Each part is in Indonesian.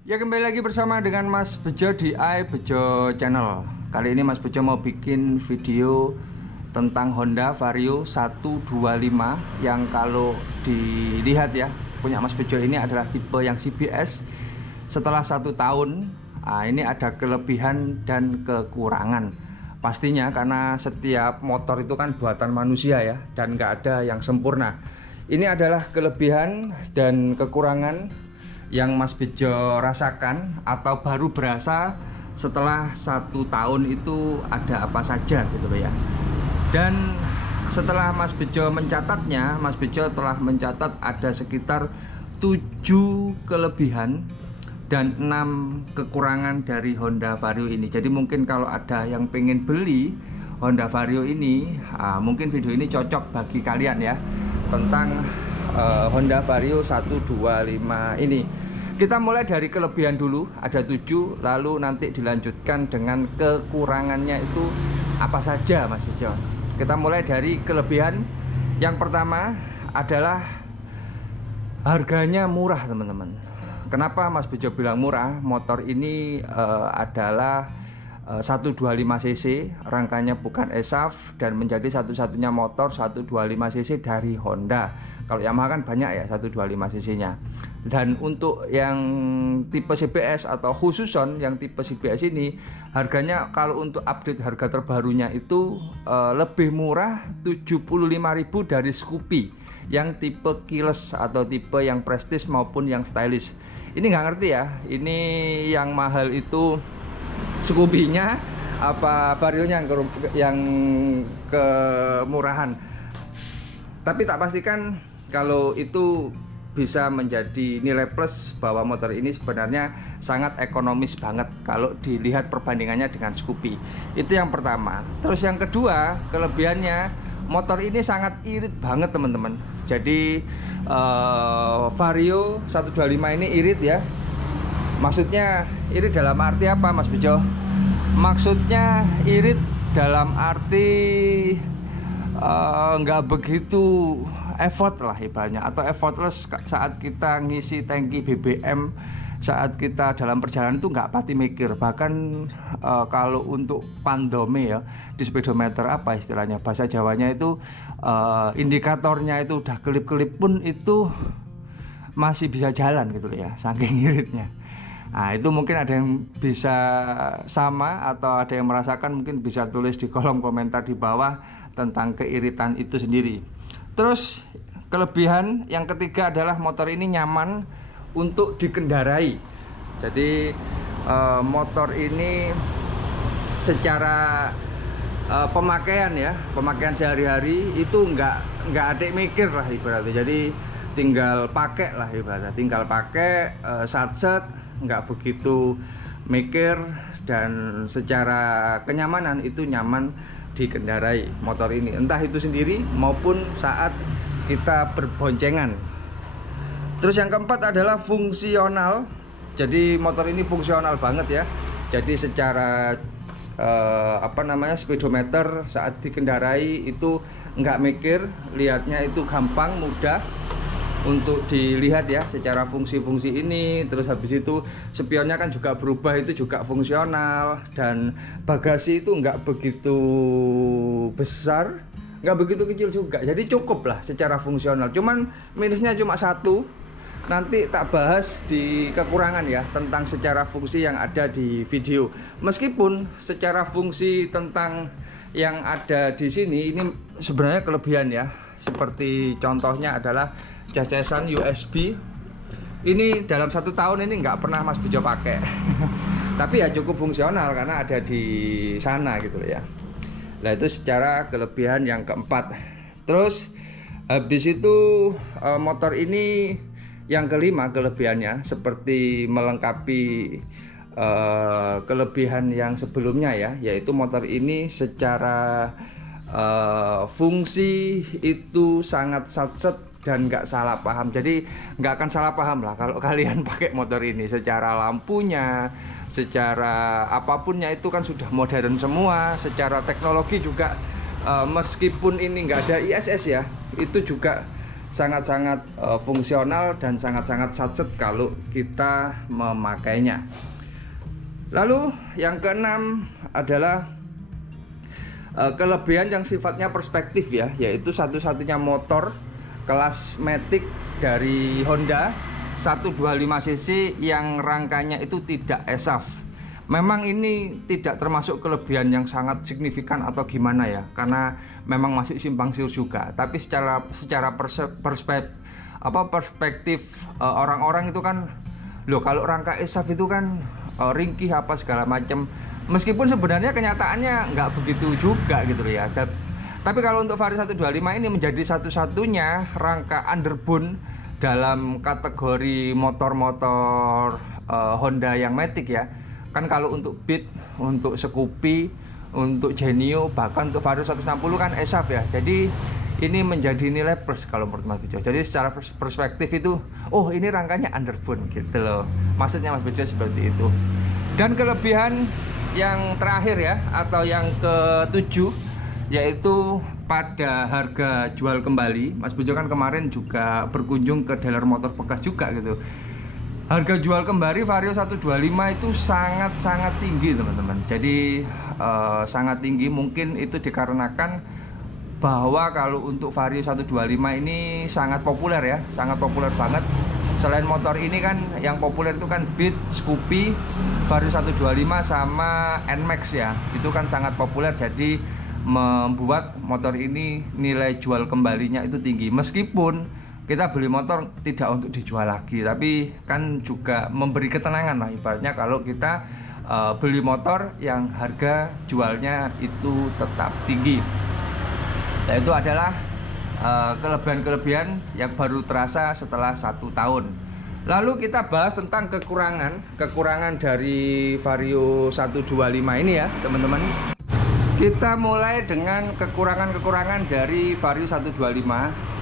Ya, kembali lagi bersama dengan Mas Bejo di Bejo Channel. Kali ini Mas Bejo mau bikin video tentang Honda Vario 125 yang kalau dilihat ya, punya Mas Bejo ini adalah tipe yang CBS. Setelah 1 tahun, ini ada kelebihan dan kekurangan. Pastinya karena setiap motor itu kan buatan manusia ya, dan nggak ada yang sempurna. Ini adalah kelebihan dan kekurangan yang Mas Bejo rasakan atau baru berasa setelah 1 tahun itu ada apa saja gitu loh ya. Dan setelah Mas Bejo mencatatnya, Mas Bejo telah mencatat ada sekitar 7 kelebihan dan 6 kekurangan dari Honda Vario ini. Jadi mungkin kalau ada yang pengen beli Honda Vario ini, mungkin video ini cocok bagi kalian ya, tentang Honda Vario 125 ini. Kita mulai dari kelebihan dulu, ada 7, lalu nanti dilanjutkan dengan kekurangannya itu apa saja Mas Bejo. Kita mulai dari kelebihan. Yang pertama adalah harganya murah teman-teman. Kenapa Mas Bejo bilang murah? Motor ini adalah 125 cc, rangkanya bukan ESAF, dan menjadi satu-satunya motor 125 cc dari Honda. Kalau Yamaha kan banyak ya 125 cc nya. Dan untuk yang tipe CBS atau khususon yang tipe CBS ini, harganya kalau untuk update harga terbarunya itu lebih murah 75.000 dari Scoopy yang tipe keyless atau tipe yang prestige maupun yang stylish. Ini nggak ngerti ya, ini yang mahal itu Scoopy-nya apa Vario-nya yang kemurahan. Tapi tak pastikan kalau itu bisa menjadi nilai plus bahwa motor ini sebenarnya sangat ekonomis banget kalau dilihat perbandingannya dengan Scoopy. Itu yang pertama. Terus yang kedua, kelebihannya motor ini sangat irit banget teman-teman. Jadi Vario 125 ini irit ya. Maksudnya irit dalam arti apa Mas Bejo? Maksudnya irit dalam arti nggak begitu effort lah ibaratnya, atau effortless saat kita ngisi tangki BBM, saat kita dalam perjalanan itu nggak pati mikir. Bahkan kalau untuk pandome ya, di speedometer apa istilahnya, bahasa Jawanya itu indikatornya itu udah kelip-kelip pun itu masih bisa jalan gitu ya, saking iritnya. Nah, itu mungkin ada yang bisa sama atau ada yang merasakan, mungkin bisa tulis di kolom komentar di bawah tentang keiritan itu sendiri. Terus kelebihan yang ketiga adalah motor ini nyaman untuk dikendarai. Jadi motor ini secara pemakaian ya, pemakaian sehari-hari itu nggak ada mikir lah ibaratnya. Jadi tinggal pakai lah ibaratnya, tinggal pakai satset, nggak begitu mikir, dan secara kenyamanan itu nyaman dikendarai motor ini, entah itu sendiri maupun saat kita berboncengan. Terus yang keempat adalah fungsional. Jadi motor ini fungsional banget ya. Jadi secara speedometer saat dikendarai itu nggak mikir, lihatnya itu gampang, mudah untuk dilihat ya secara fungsi-fungsi ini. Terus habis itu spionnya kan juga berubah, itu juga fungsional, dan bagasi itu nggak begitu besar, nggak begitu kecil juga, jadi cukup lah secara fungsional. Cuman minusnya cuma satu, nanti tak bahas di kekurangan ya, tentang secara fungsi yang ada di video. Meskipun secara fungsi tentang yang ada di sini ini sebenarnya kelebihan ya, seperti contohnya adalah cacesan USB. Ini dalam 1 tahun ini nggak pernah Mas Bejo pakai tapi ya cukup fungsional karena ada di sana gitu ya. Nah, itu secara kelebihan yang keempat. Terus habis itu motor ini yang kelima kelebihannya seperti melengkapi kelebihan yang sebelumnya ya, yaitu motor ini secara fungsi itu sangat satset dan nggak salah paham. Jadi nggak akan salah paham lah kalau kalian pakai motor ini. Secara lampunya, secara apapunnya itu kan sudah modern semua. Secara teknologi juga meskipun ini nggak ada ISS ya, itu juga sangat-sangat fungsional dan sangat-sangat satset kalau kita memakainya. Lalu yang keenam adalah kelebihan yang sifatnya perspektif ya, yaitu satu-satunya motor kelas Matic dari Honda 125cc yang rangkanya itu tidak ESAF. Memang ini tidak termasuk kelebihan yang sangat signifikan atau gimana ya, karena memang masih simpang siur juga. Tapi secara perspektif orang-orang itu kan, loh kalau rangka ESAF itu kan ringkih apa segala macam. Meskipun sebenarnya kenyataannya nggak begitu juga gitu ya. Tapi kalau untuk Vario 125 ini menjadi satu-satunya rangka underbone dalam kategori motor-motor Honda yang Matic ya. Kan kalau untuk Beat, untuk Scoopy, untuk Genio, bahkan untuk Vario 160 kan ESAF ya. Jadi ini menjadi nilai plus kalau menurut Mas Bejo. Jadi secara perspektif itu, oh ini rangkanya underbone gitu loh. Maksudnya Mas Bejo seperti itu. Dan kelebihan yang terakhir ya, atau yang ke-7, yaitu pada harga jual kembali. Mas Bejo kan kemarin juga berkunjung ke dealer motor bekas juga gitu. Harga jual kembali Vario 125 itu sangat-sangat tinggi teman-teman. Jadi sangat tinggi, mungkin itu dikarenakan bahwa kalau untuk Vario 125 ini sangat populer ya, sangat populer banget. Selain motor ini kan yang populer itu kan Beat, Scoopy, Vario 125 sama NMAX ya. Itu kan sangat populer, jadi membuat motor ini nilai jual kembalinya itu tinggi. Meskipun kita beli motor tidak untuk dijual lagi, tapi kan juga memberi ketenangan lah ibaratnya kalau kita beli motor yang harga jualnya itu tetap tinggi. Nah, itu adalah kelebihan-kelebihan yang baru terasa setelah 1 tahun. Lalu kita bahas tentang kekurangan dari Vario 125 ini ya teman-teman. Kita mulai dengan kekurangan dari Vario 125.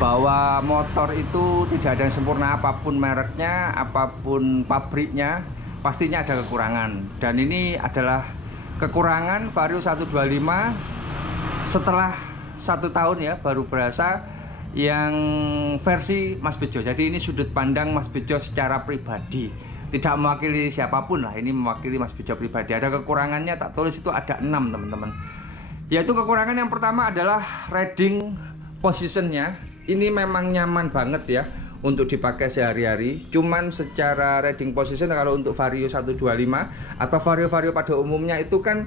Bahwa motor itu tidak ada yang sempurna, apapun mereknya, apapun pabriknya, pastinya ada kekurangan. Dan ini adalah kekurangan Vario 125 setelah 1 tahun ya, baru berasa yang versi Mas Bejo. Jadi ini sudut pandang Mas Bejo secara pribadi, tidak mewakili siapapun lah, ini mewakili Mas Bejo pribadi. Ada kekurangannya, tak tulis itu ada 6 teman-teman. Yaitu kekurangan yang pertama adalah riding positionnya. Ini memang nyaman banget ya untuk dipakai sehari-hari. Cuman secara riding position kalau untuk Vario 125 atau Vario-Vario pada umumnya itu kan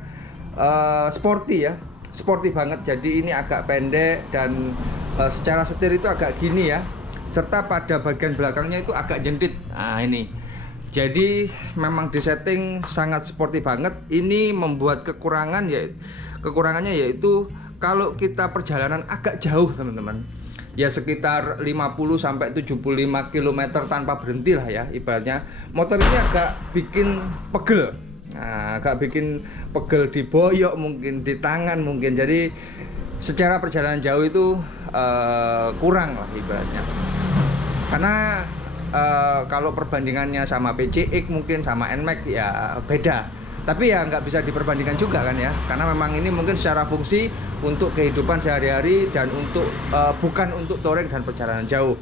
sporty ya, sporty banget. Jadi ini agak pendek dan secara setir itu agak gini ya. Serta pada bagian belakangnya itu agak jendit. Nah ini. Jadi memang disetting sangat sporty banget. Ini membuat kekurangannya yaitu kalau kita perjalanan agak jauh teman-teman, ya sekitar 50-75 km tanpa berhenti lah ya ibaratnya, motor ini agak bikin pegel. Nah, agak bikin pegel di boyok mungkin, di tangan mungkin. Jadi secara perjalanan jauh itu kurang lah ibaratnya. Karena kalau perbandingannya sama PCX mungkin sama NMAX ya beda. Tapi ya nggak bisa diperbandingkan juga kan ya, karena memang ini mungkin secara fungsi untuk kehidupan sehari-hari dan untuk bukan untuk touring dan perjalanan jauh,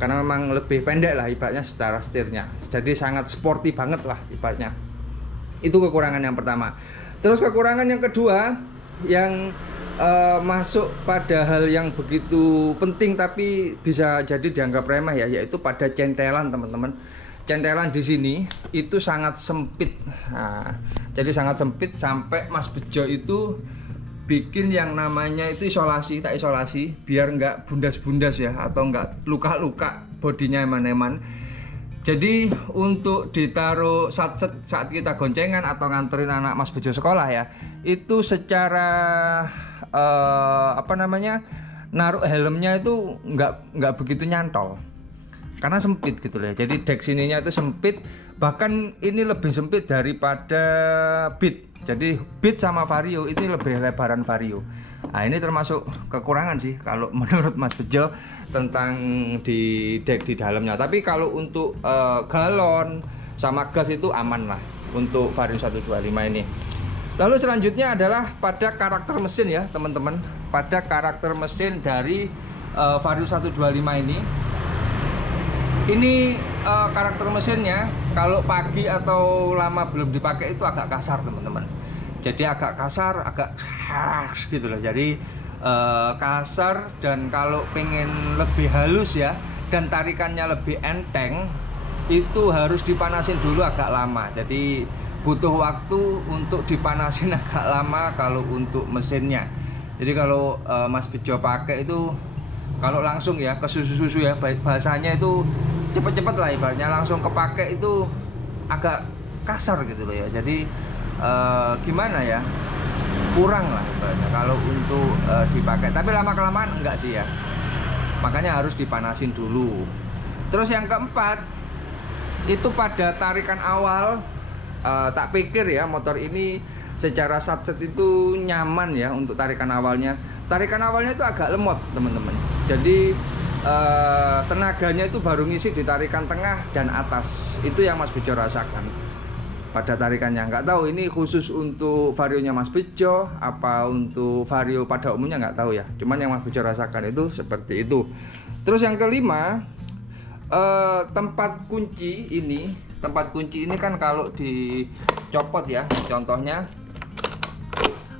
karena memang lebih pendek lah ibaratnya secara setirnya. Jadi sangat sporty banget lah ibaratnya. Itu kekurangan yang pertama. Terus kekurangan yang kedua yang masuk pada hal yang begitu penting tapi bisa jadi dianggap remeh ya, yaitu pada centelan teman-teman. Centelan di sini itu sangat sempit. Nah, jadi sangat sempit sampai Mas Bejo itu bikin yang namanya itu isolasi, tak isolasi biar nggak bundas-bundas ya, atau nggak luka-luka bodinya eman-eman. Jadi untuk ditaruh saat kita goncengan atau nganterin anak Mas Bejo sekolah ya, itu secara naruh helmnya itu nggak begitu nyantol. Karena sempit gitu loh. Jadi dek sininya itu sempit, bahkan ini lebih sempit daripada Beat. Jadi Beat sama Vario ini lebih lebaran Vario. Nah ini termasuk kekurangan sih kalau menurut Mas Bejo tentang di dek di dalamnya. Tapi kalau untuk galon sama gas itu aman lah untuk Vario 125 ini. Lalu selanjutnya adalah pada karakter mesin ya teman-teman. Pada karakter mesin dari Vario 125 ini karakter mesinnya kalau pagi atau lama belum dipakai itu agak kasar teman-teman. Jadi agak kasar, agak khas gitu loh. Jadi kasar, dan kalau pengen lebih halus ya dan tarikannya lebih enteng itu harus dipanasin dulu agak lama. Jadi butuh waktu untuk dipanasin agak lama kalau untuk mesinnya. Jadi kalau Mas Bejo pakai itu kalau langsung ya ke susu-susu ya, bahasanya itu cepet-cepet lah ibaratnya, langsung kepake itu agak kasar gitu loh ya. Jadi gimana ya, kurang lah ibaratnya kalau untuk dipakai. Tapi lama-kelamaan enggak sih ya, makanya harus dipanasin dulu. Terus yang keempat itu pada tarikan awal, tak pikir ya motor ini secara satset itu nyaman ya untuk tarikan awalnya. Tarikan awalnya itu agak lemot teman-teman. Jadi tenaganya itu baru ngisi di tarikan tengah dan atas. Itu yang Mas Bejo rasakan pada tarikannya. Nggak tahu ini khusus untuk varionya Mas Bejo apa untuk vario pada umumnya, nggak tahu ya. Cuman yang Mas Bejo rasakan itu seperti itu. Terus yang kelima, tempat kunci ini kan kalau dicopot ya, contohnya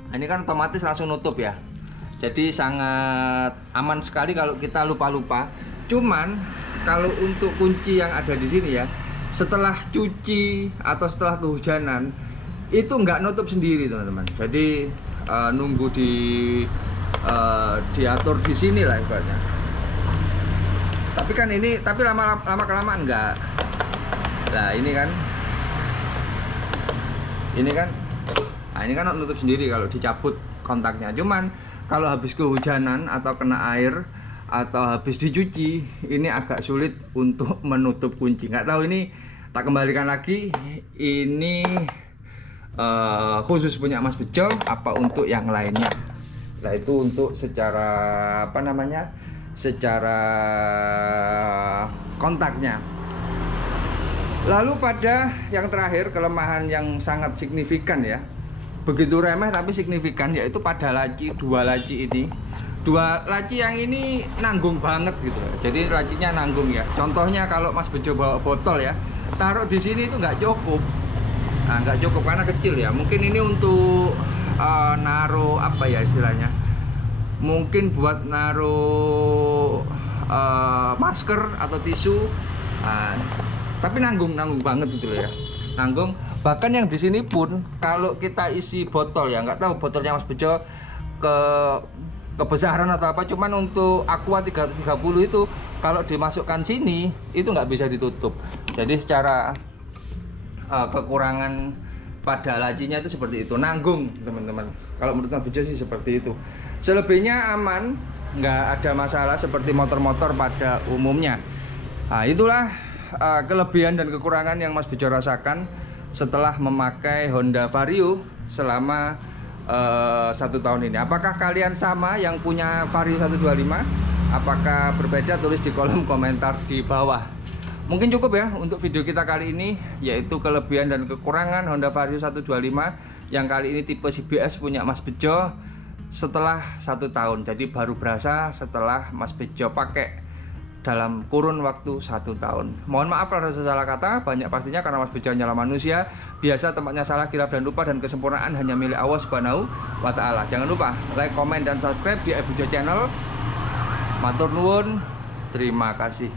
ini kan otomatis langsung nutup ya. Jadi sangat aman sekali kalau kita lupa-lupa. Cuman kalau untuk kunci yang ada di sini ya, setelah cuci atau setelah kehujanan itu nggak nutup sendiri teman-teman. Jadi nunggu diatur di sini lah ibaratnya. Tapi kan ini lama kelamaan enggak. Nah ini kan nah ini kan nutup sendiri kalau dicabut kontaknya. Cuman kalau habis kehujanan atau kena air atau habis dicuci, ini agak sulit untuk menutup kunci. Nggak tahu ini, tak kembalikan lagi, ini khusus punya Mas Bejo apa untuk yang lainnya. Nah itu untuk secara apa namanya, secara kontaknya. Lalu pada yang terakhir, kelemahan yang sangat signifikan ya, begitu remeh tapi signifikan, yaitu pada laci, dua laci ini. Dua laci yang ini nanggung banget gitu. Jadi lacinya nanggung ya. Contohnya kalau Mas Bejo bawa botol ya, taruh di sini itu nggak cukup. Nah, nggak cukup karena kecil ya. Mungkin ini untuk naruh apa ya istilahnya, mungkin buat naruh masker atau tisu. Nah, tapi nanggung banget gitu loh ya, nanggung. Bahkan yang di sini pun kalau kita isi botol ya, nggak tahu botolnya Mas Bejo kebesaran atau apa, cuman untuk Aqua 330 itu kalau dimasukkan sini itu nggak bisa ditutup. Jadi secara kekurangan pada lacinya itu seperti itu, nanggung teman-teman. Kalau menurut Mas Bejo sih seperti itu. Selebihnya aman, nggak ada masalah seperti motor-motor pada umumnya. Nah itulah kelebihan dan kekurangan yang Mas Bejo rasakan setelah memakai Honda Vario selama 1 tahun ini. Apakah kalian sama yang punya Vario 125? Apakah berbeda? Tulis di kolom komentar di bawah. Mungkin cukup ya untuk video kita kali ini, yaitu kelebihan dan kekurangan Honda Vario 125 yang kali ini tipe CBS punya Mas Bejo setelah 1 tahun. Jadi baru berasa setelah Mas Bejo pakai dalam kurun waktu 1 tahun. Mohon maaf kalau ada salah kata, banyak pastinya karena Mas Bejo hanyalah manusia. Biasa tempatnya salah, kilaf dan lupa, dan kesempurnaan hanya milik Allah Subhanahu wa Ta'ala. Jangan lupa like, komen, dan subscribe di Bejo Channel. Matur nuwun, terima kasih.